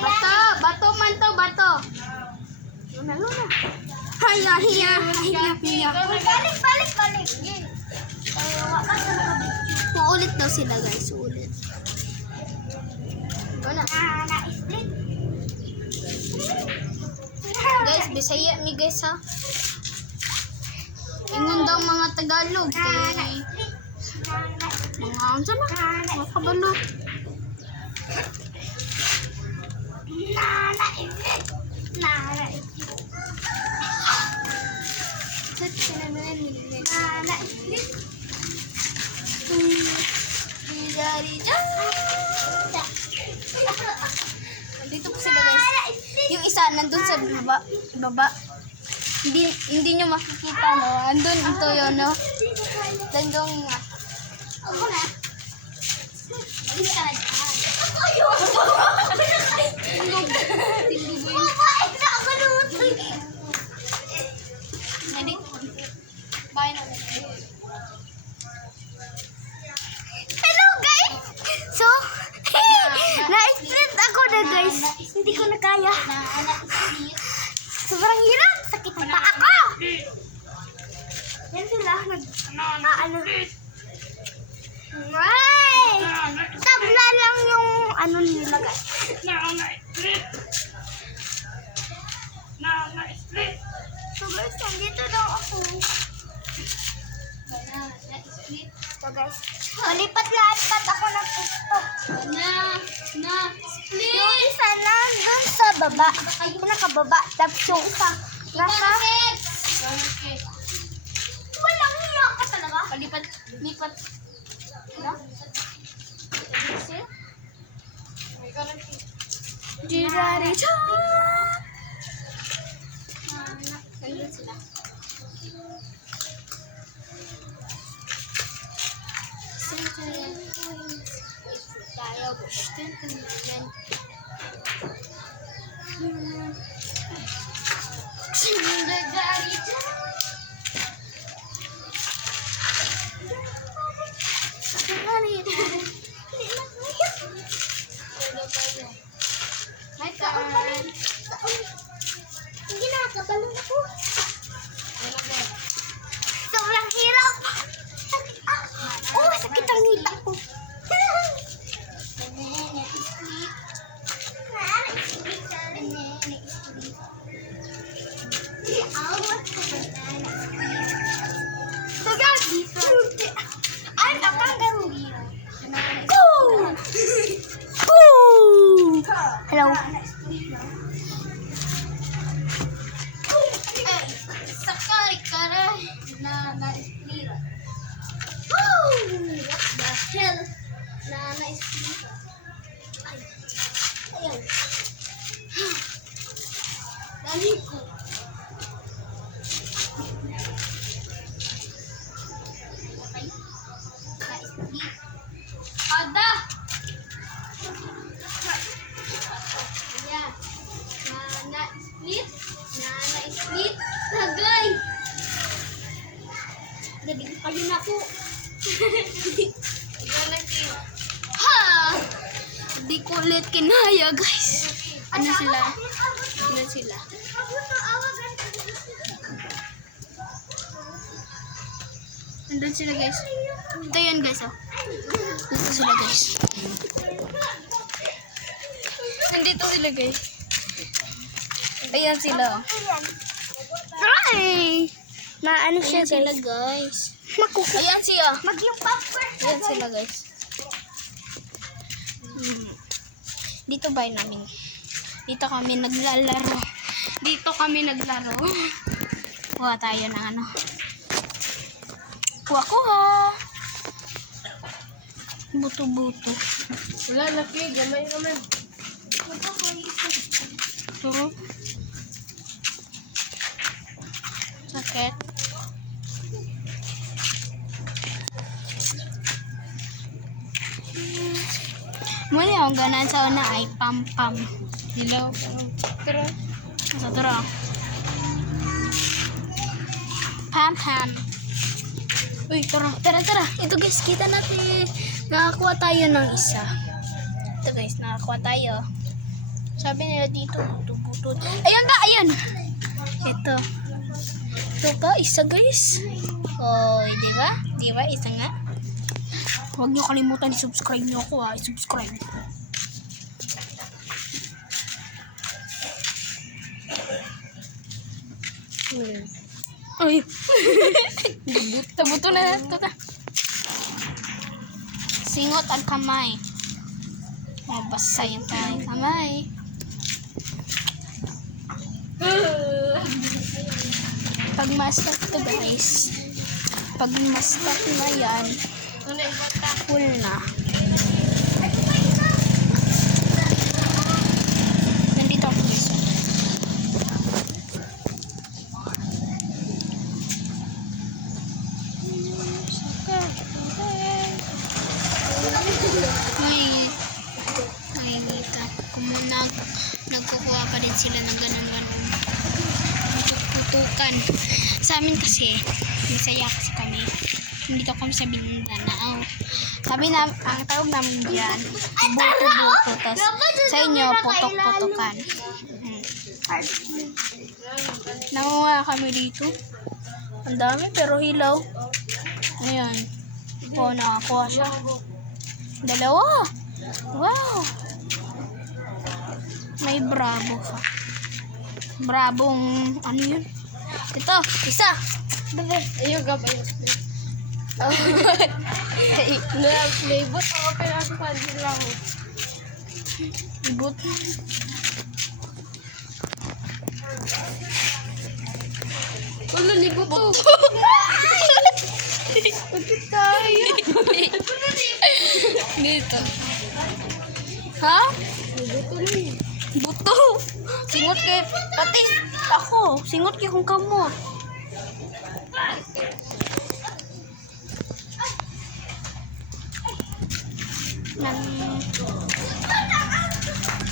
Bato! Bato man to, bato! Luna, luna! Hiya, hiya, hiya, hiya. Balik. Uulit daw sila guys, uulit. Wala. Split. Guys, Bisaya mi guys ha. Ingon daw mga Tagalog kay mga unsa na? Mga kabalo. Dito po sila guys. Yung isa nandun sa baba. Hindi nyo makikita no. Andun ito yun no. Dandong nga. Ako na. Hindi ka na dyan. Mabait na ako naman. Bye na. Hello guys! So, na-split ako na guys. Hindi ko na kaya. Sobrang hirap. Sakit na ako. Yan sila. Ano. Ay! Tabla lang yung ano nila guys. So guys, nandito daw ako. So guys, lipat ako ng pusto. Split! Yung isa nandun sa baba. Yung nakababa. Tapos yung isa nasa... Walang hiya ka talaga. Lipat. No? Jirari-cha! Nandun sila. Tayo, gusto naman. Jirari-cha! Hi, Karen. Hindi nakakabalong ako. Sobrang hirap. Sakit ang hita ko. So guys, I'm a kangaroo. Hello. Sakay ka na na-split. What the hell? Na-split. Ayaw. Dali ko. Okay. Na-split. Ada! Ayan. Na-split. Na-split. Tagay! Dali ko kayo na po. Ha! Di ko ulit kinaya, guys. Ano sila? Nandun sila, guys. Ito yun, guys, oh. Dito sila, guys. Nandito sila, guys. Ayan sila, oh. Ay! Maano siya, Ayan sila, guys. guys. Makukuha. Ayan siya. Mag yung popcorn. Ayan sila, guys. Dito ba namin? Dito kami naglalaro. Kuha tayo ng ano. Kuha. Buto-buto. Wala, laki. Gamay naman. Turo. Sakit. Muli ang ganan sa una ay pam-pam. Hilaw. Tara. Sa turo. Pam-pam. Uy, tara. Ito guys, kita natin. Nakakuha tayo ng isa. Ito guys, nakakuha tayo. Sabi nila dito, buto-buto. Ayan ba? Ayan! Ito. Ito pa, isa guys. Oh, di ba? Di ba? Isa nga. Huwag niyo kalimutan i-subscribe niyo ako ha. I-subscribe. Ay. Buto na. Ito ta. Singot ang kamay. Mabasa yung kamay. Pag masak to guys. Pag masak na yan, full na. Nandito ako guys. Nakikita kung nagkukuha pa din sila ng ganun-ganun putukan. Sa amin kasi Bisaya kasi kami, dito kami sa Mindanao. Sabi na, ang tawag namin dyan buto-buto, tas sa inyo putok-putukan. Nanguha kami dito, ang dami pero hilaw. Ayan, nakakuha siya. Dalawa. Wow! May bravo pa. Brabong, ano yun? Ito, isa. Bebe. Ayun ka ba yun? Naibot ako pero ako pa lang. Ibot. Wala, libot to. Bakit tayo? Dito. Ha? Libot to lang. Buto. Singot kay pati ako. Singot kay kung kamot.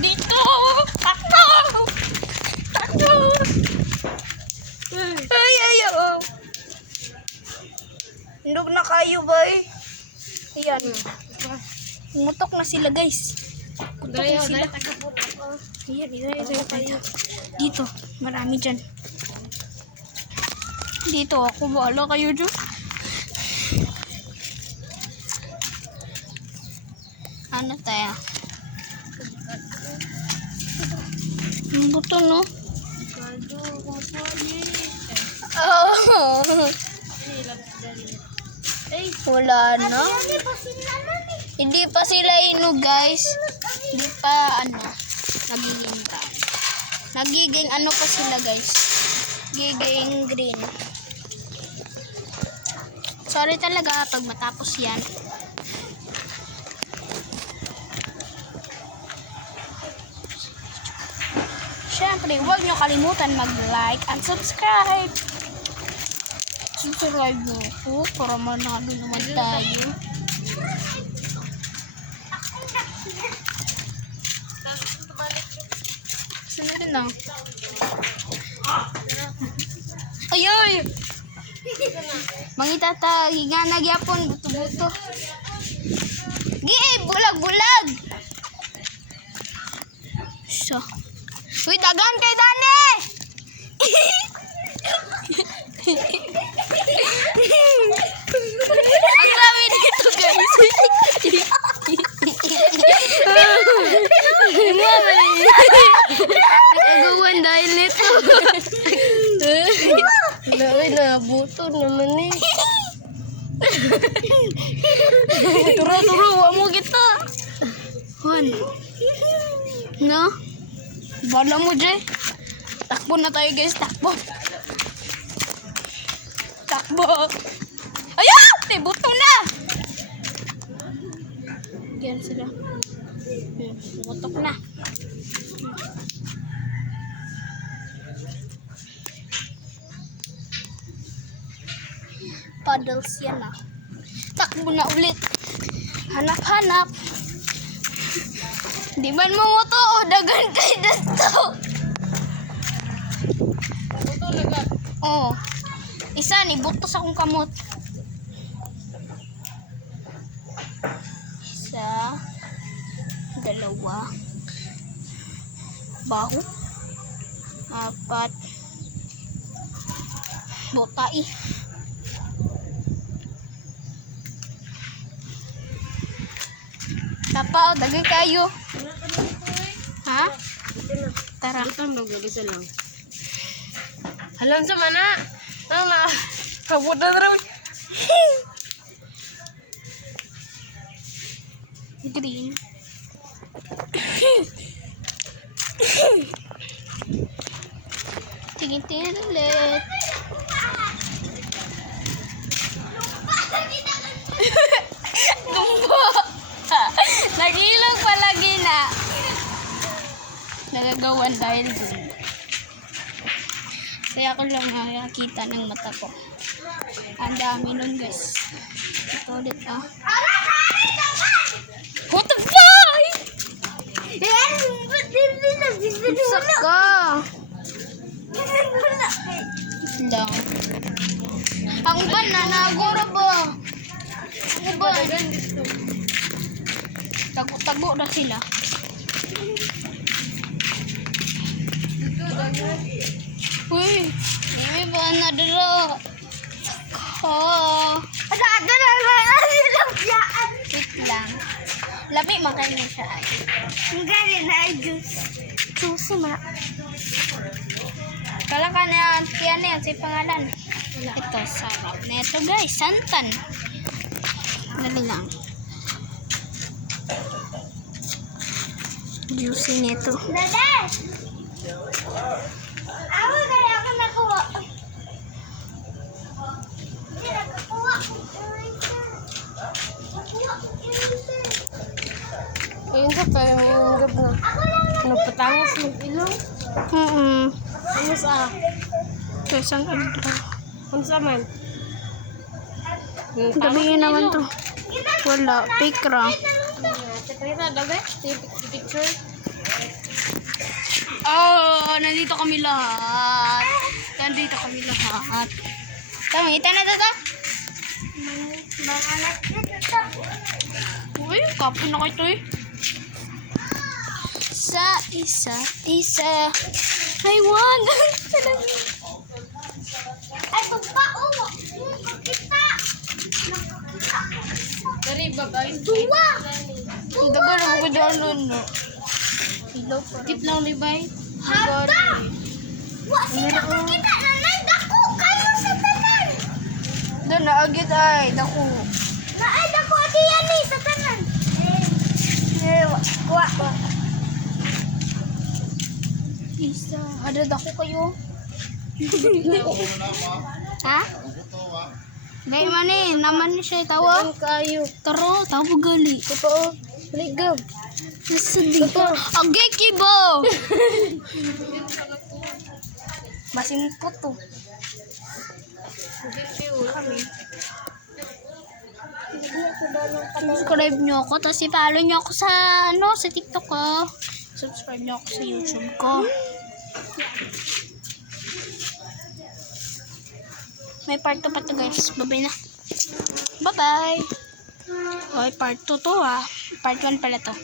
Dito. Takbo. Takbo. Ay, ayaw. Indog na kayo, bay. Ayan. Mutok na sila, guys. Dali, Mutok na sila. dali. Ayan. Dito, marami dyan. Dito, ako bahala kayo dyan. Ano tayo? Ang buto, no? Oh. Wala na. Hindi pa sila inog, guys. Hindi pa, nagiging ka. Nagiging ano pa sila, guys. Nagiging green. Sorry talaga pag matapos yan. Siyempre, huwag nyo kalimutan mag-like and subscribe. Subscribe nyo po para manalo naman tayo. Sunod na. Ayoy! Mangita ta, higanag yapon, buto-buto. Bulag-bulag! So. Uy, dagan kay Dani! Ang dami dito, guys. Nagagawan dahil nito. Dami na, buto naman eh. Turo, wa mo kita. Juan. No? Bala mo, Jay. Takbo na tayo, guys. Takbo. Takbo. Ayan! Tibuto na! Yan sila. Mutok na. Paddles yan ah. Takbo na ulit. Hanap-hanap. Di man mo to o dagan kay dito. Buto laga. Oh. Isa ni butos akong kamot. Isa. dalawa, baho, 4, botai, 4, dagay kayo. Ha? Tara. Butang mag-isa lang. Halang sa mana. Ano na? Kabutan rin. Green. Tingin-tingin ulit. Lumbo. Nag-ilog palagi na. Nagagawan dahil dun. Kaya ko lang nakakita ng mata ko. Ang dami nun, guys. Ito ulit, ah. What the fuck? Sak ka. Lang. Ang uban na nagura ba? Ang uban. Tago-tago na sila. Uy, hindi ba na dalo? Oh. Wait lang. Lami makain siya ay. Juicy ma. Kala ka na yan na yan sa pangalan. Ito, sarap na ito guys. Santan. Dali lang. Juicy nito. Dada! Ako kaya ako nakuha. Hindi nakakuha ko. Ayun sa tayo yung gab na. Nagpatangos mag-ilong. Ano sa? Isang ano. Ano sa man? Gabihin naman to. Wala. Fake ra. Sakrita, dabe? Picture? Oh, nandito kami lahat. Nandito kami lahat. Tama, kita na to. Mga nagtito. Uy, kapo na kayo to eh. Sa isa. I want. Ito pa, oh. Nakakita. Dari, babay. Dua. Ang daga na ko dyan no. Hello pa. Tip lang, libay. Hata. Wa sila makita na dako kayo sa tanan. Doon naagit ay. Naku. Naay dako ati yan eh sa tanan. Wa. Isa. Hadad ako kayo. Ha? Dahil man eh. Naman siya tawa. Kayo. Taro. Tawa gali. Totoo. Ligab. Nasabi ko. Agay kibo. Masimpot to. Subscribe nyo ako. Tapos i-follow nyo ako sa sa TikTok ko. Subscribe nyo ako sa YouTube ko. May part 2 pa to guys. Bye-bye na. Bye-bye. Okay, part 2 to ha. Part 1 pala to.